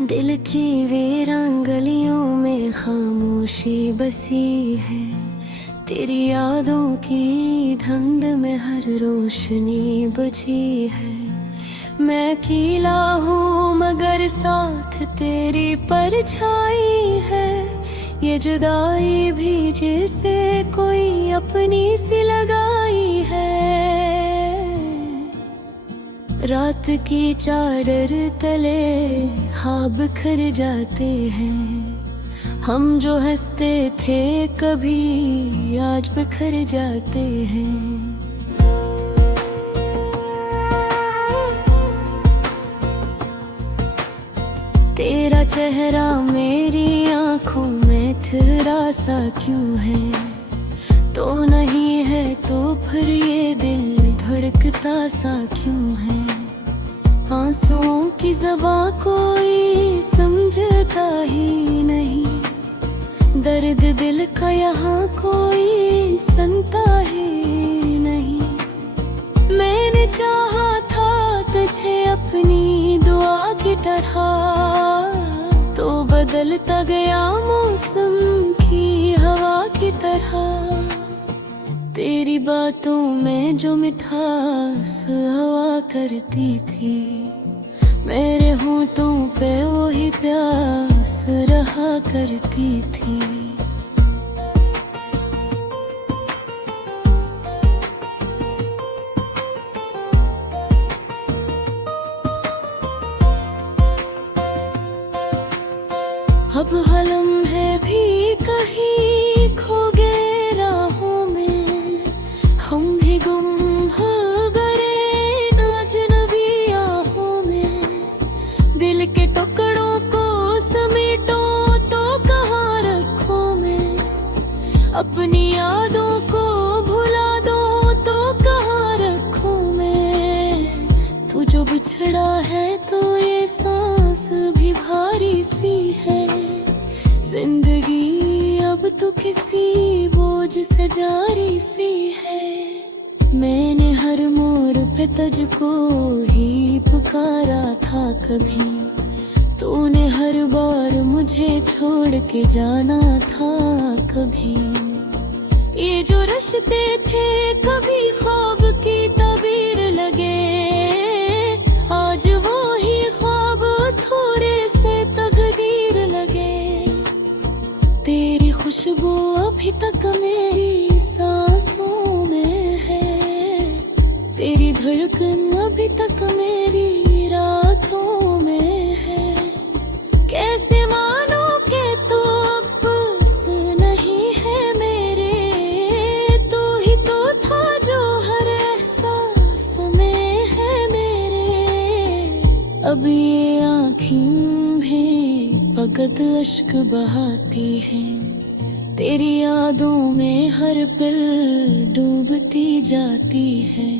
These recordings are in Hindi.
दिल की वीरान गलियों में खामोशी बसी है। तेरी यादों की धुंध में हर रोशनी बुझी है। मैं अकेला हूँ मगर साथ तेरी परछाई है। ये जुदाई भी जैसे कोई अपनी सी लगाई है। रात की चादर तले ख्वाब बिखर जाते हैं। हम जो हंसते थे कभी आज बिखर जाते हैं। तेरा चेहरा मेरी आंखों में ठहरा सा क्यों है? तो नहीं है तो फिर ये दिल धड़कता सा क्यों है? आंसुओं की ज़बां कोई समझता ही नहीं। दर्द दिल का यहाँ कोई सुनता ही नहीं। मैंने चाहा था तुझे अपनी दुआ की तरह, तो बदलता गया मौसम की हवा की तरह। तेरी बातों में जो मिठास हवा करती थी, मेरे होंठों पे वही प्यास रहा करती थी। अब हलम है भी कहीं खो गए राहों में। हम भी गुम हो गए अजनबी आहों में। दिल के टुकड़ों को समेटो तो कहाँ रखूं मैं? अपनी यादों को भुला दो तो कहाँ रखूं मैं? तू जो बिछड़ा है तो ये सांस भी भारी सी है। जिंदगी अब तो किसी बोझ से जारी सी है। मैंने हर मोड़ पे तुझको ही पुकारा था कभी। तूने हर बार मुझे छोड़ के जाना था कभी। ये जो रिश्ते थे कभी ख्वाब की तबीर लगे, आज वो ही ख्वाब थोड़े से तकदीर लगे। तेरी खुशबू अभी तक मेरी सांसों में है। तेरी धड़कन अभी तक मेरी रातों में है। कैसे मानो कि तू अब बस नहीं है मेरे? तू ही तो था जो हर एहसास में है मेरे। अब ये आँखें भी फकत अश्क बहाती हैं। तेरी यादों में हर पल डूबती जाती है।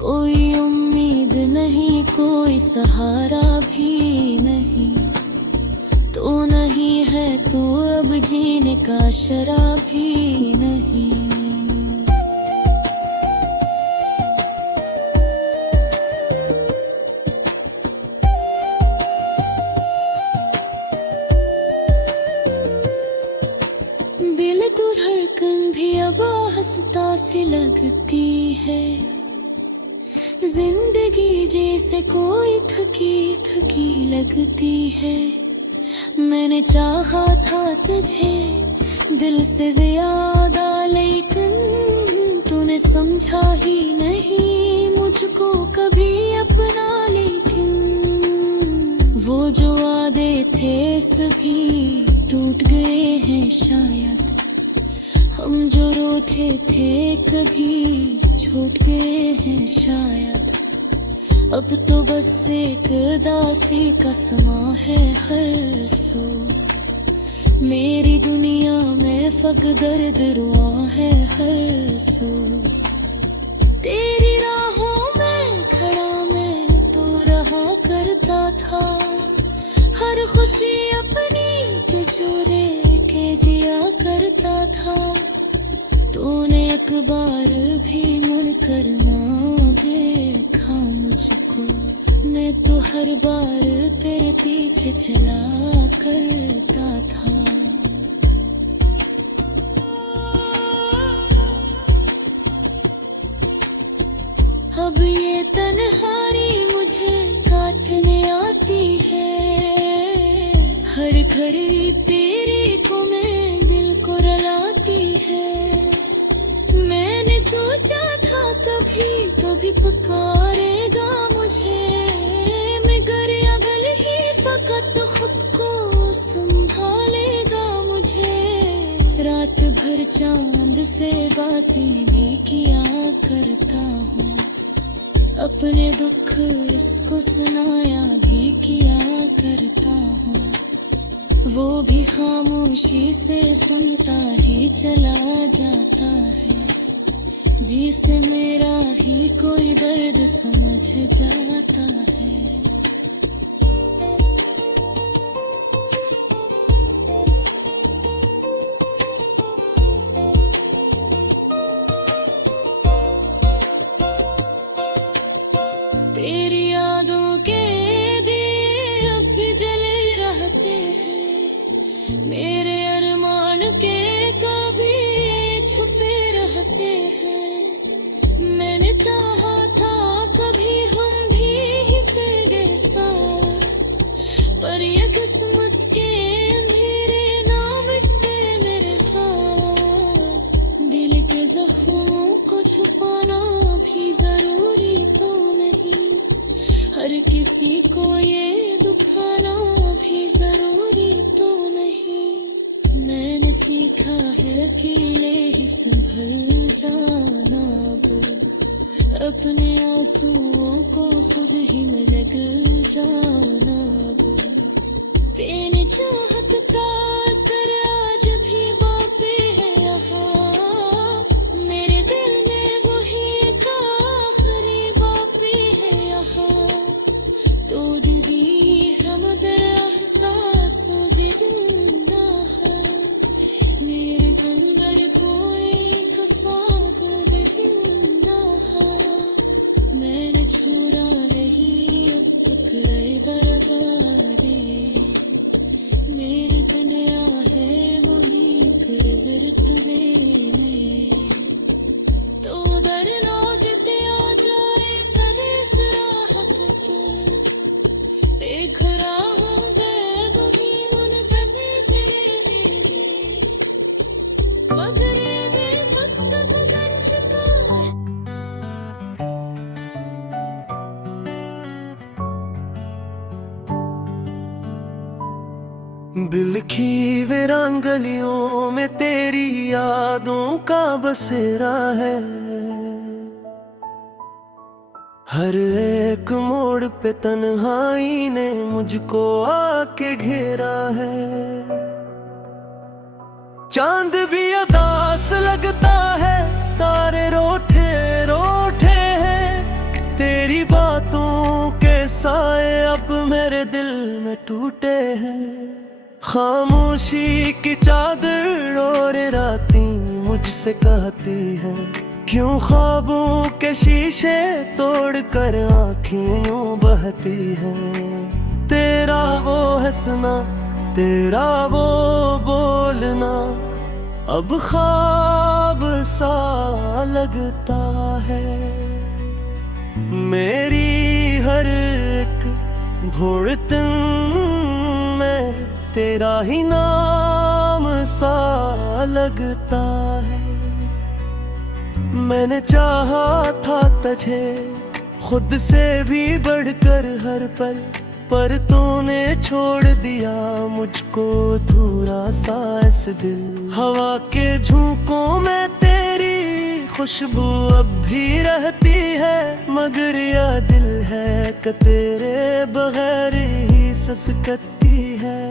कोई उम्मीद नहीं, कोई सहारा भी नहीं। तो नहीं है तो अब जीने का शराब भी नहीं। दिल तो धड़कन भी अब हंसता सी लगती है। जिंदगी जैसे कोई थकी थकी लगती है। मैंने चाहा था तुझे दिल से ज्यादा, लेकिन तूने समझा ही नहीं मुझको कभी अपना। लेकिन वो जो वादे थे सभी टूट गए हैं शायद। हम जो रोते थे कभी छूट गए हैं शायद। अब तो बस एक दासी का समा है हर सो। मेरी दुनिया में फक दर्द रुआ है हर सो। तेरी राहों में खड़ा मैं तो रहा करता था। हर खुशी अपनी तुझोरे के जिया करता था। तूने एक बार भी मुड़कर ना देखा मुझको। मैं तो हर बार तेरे पीछे चला करता था। अब ये तन्हाई मुझे काटने आती है। हर घड़ी तेरे को मैं दिल को रुलाती है। मैंने सोचा था कभी पुकारेगा मुझे, मगर अगल ही फकत खुद को संभालेगा मुझे। रात भर चांद से बातें भी किया करता हूँ, अपने दुख इसको सुनाया भी किया करता हूँ। वो भी खामोशी से सुनता ही चला जाता है, जिसे मेरा ही कोई दर्द समझ जाता है। तेरी यादों के दिए अब भी जले रहते हैं, मेरे अरमान के कभी छुपे रहते हैं। मैंने चाहा था कभी हम भी ही सेगे साथ, पर ये किस्मत के अंधेरे ना मिटते मेरे हाथ। दिल के जख्मों को छुपाना भी जरूरी तो नहीं, हर किसी को ये दुखाना भी जरूरी तो नहीं। मैंने सीखा है अकेले ही संभल जाना, अपने आंसुओं को खुद ही में निगल जाना। तेरी चाहत का असर आज भी बापे है यहाँ, मेरे दिल में वही एक आखिरी बापे है यहाँ। तो दिली हम दर एहसास भी जिंदा है, मेरे अंदर कोई कसाब भी जिंदा है। मैंने छुरा नहीं अब तक रहे बर्बादी, मेरे दुनिया है वही गुजरत में। तो दर लौटते आ जाए कभी राहत देख रहा हूँ बेदुही मुनतज़िर तेरे लिए, मगर ये भी वक्त गुज़र चुका है। दिल की वीरान गलियों में तेरी यादों का बसेरा है, हर एक मोड़ पे तन्हाई ने मुझको आके घेरा है। चांद भी उदास लगता है, तारे रोठे रोठे हैं, तेरी बातों के साए अब मेरे दिल में टूटे हैं। खामोशी की चादर और राती मुझसे कहती है, क्यों ख्वाबों के शीशे तोड़ कर आँखें यूं बहती हैं। तेरा वो हंसना, तेरा वो बोलना अब ख्वाब सा लगता है। मेरी हर एक घुड़तन में तेरा ही नाम सा लगता है। मैंने चाहा था तुझे खुद से भी बढ़कर हर पल, पर तूने छोड़ दिया मुझको अधूरा सा इस दिल। हवा के झोंकों में तेरी खुशबू अब भी रहती है, मगर यह दिल है कि तेरे बगैर ही ससकती है।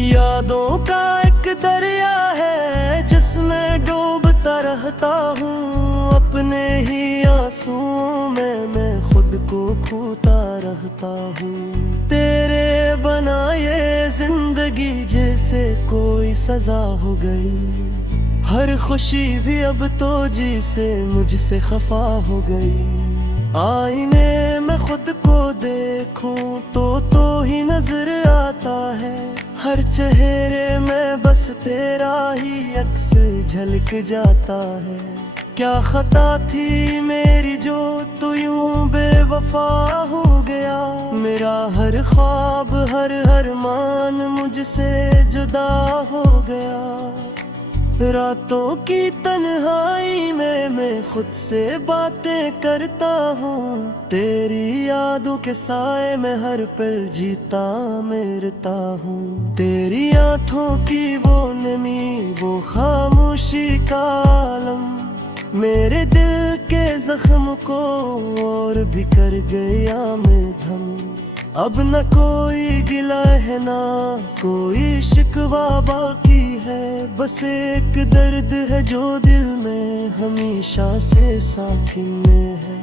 यादों का एक दरिया है जिसमें डूबता रहता हूँ, अपने ही आंसुओं में मैं खुद को खोता रहता हूँ। तेरे बनाए जिंदगी जैसे कोई सजा हो गई, हर खुशी भी अब तो जी से मुझसे खफा हो गई। आईने में खुद को देखूं तो ही नजर आता है। हर चेहरे में बस तेरा ही अक्स झलक जाता है। क्या खता थी मेरी जो तू यूं बेवफा हो गया। मेरा हर ख्वाब हर मान मुझसे जुदा हो गया। रातों की तन्हाई में मैं खुद से बातें करता हूँ। तेरी यादों के साए में हर पल जीता मरता हूँ। तेरी आँखों की वो नमी, वो खामोशी का आलम मेरे दिल के जख्म को और भी कर गया मरहम। अब न कोई गिला है ना कोई शिकवा बाकी है। बस एक दर्द है जो दिल में हमेशा से साकिन में है।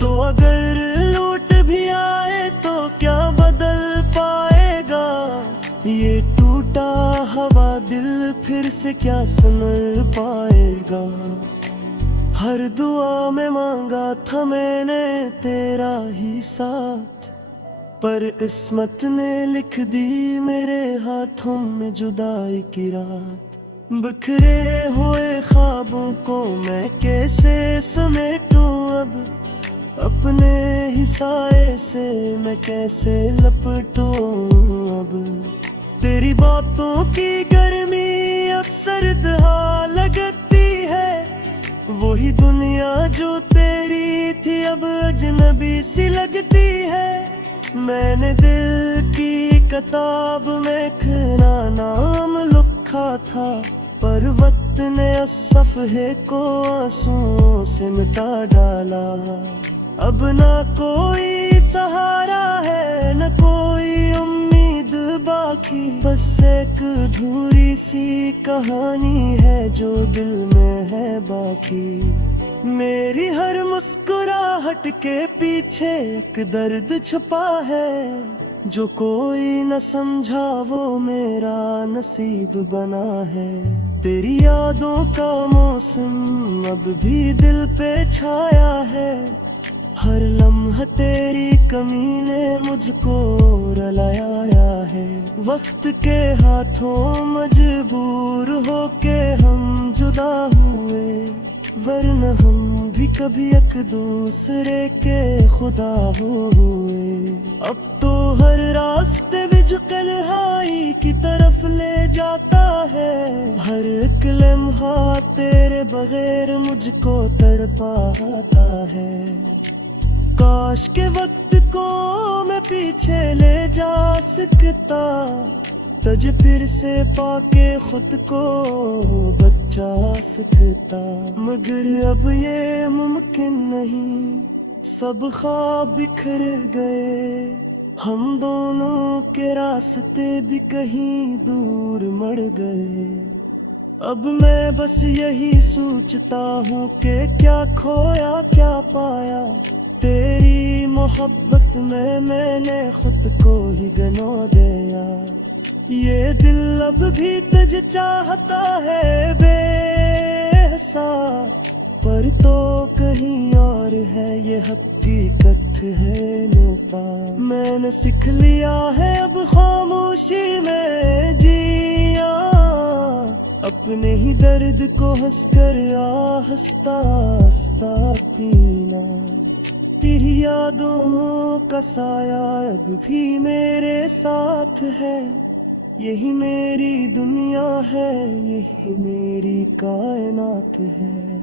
तो अगर लौट भी आए तो क्या बदल पाएगा। ये टूटा हवा दिल फिर से क्या संभल पाएगा। हर दुआ में मांगा था मैंने तेरा ही साथ, पर किस्मत ने लिख दी मेरे हाथों में जुदाई की रात। बिखरे हुए ख्वाबों को मैं कैसे समेटूं अब। अपने ही साए से मैं कैसे लपटूं अब। तेरी बातों की गर्मी अब सर्द हाँ लगती है। वही दुनिया जो तेरी थी अब अजनबी सी लगती है। मैंने दिल की किताब में अपना नाम लिखा था, पर वक्त ने उस सफ़हे को आंसुओं से मिटा डाला। अब ना कोई सहारा है न कोई उम्मीद बाकी। बस एक अधूरी सी कहानी है जो दिल में है बाकी। मेरी हर मुस्कुराहट के पीछे एक दर्द छुपा है। जो कोई न समझा वो मेरा नसीब बना है। तेरी यादों का मौसम अब भी दिल पे छाया है। हर लम्हा तेरी कमी ने मुझको रुलाया है। वक्त के हाथों मजबूर होके हम जुदा हुए, वरना हम भी कभी एक दूसरे के खुदा हुए। अब तो हर रास्ते भी जो तन्हाई की तरफ ले जाता है। हर एक लम्हा तेरे बगैर मुझको तड़पाता है। काश के वक्त को मैं पीछे ले जा सकता, तुझे फिर से पाके खुद को बचा सकता। मगर अब ये मुमकिन नहीं, सब ख्वाब बिखर गए। हम दोनों के रास्ते भी कहीं दूर मड़ गए। अब मैं बस यही सोचता हूँ कि क्या खोया क्या पाया। तेरी मोहब्बत में मैंने खुद को ही गनो दिया। ये दिल अब भी तुझे चाहता है बेहसा, पर तो कहीं और है ये हकीकत है न पा। मैंने सीख लिया है अब खामोशी में जिया। अपने ही दर्द को हंसकर हंसता हंसता पीना। तेरी यादों का साया अब भी मेरे साथ है। यही मेरी दुनिया है, यही मेरी कायनात है।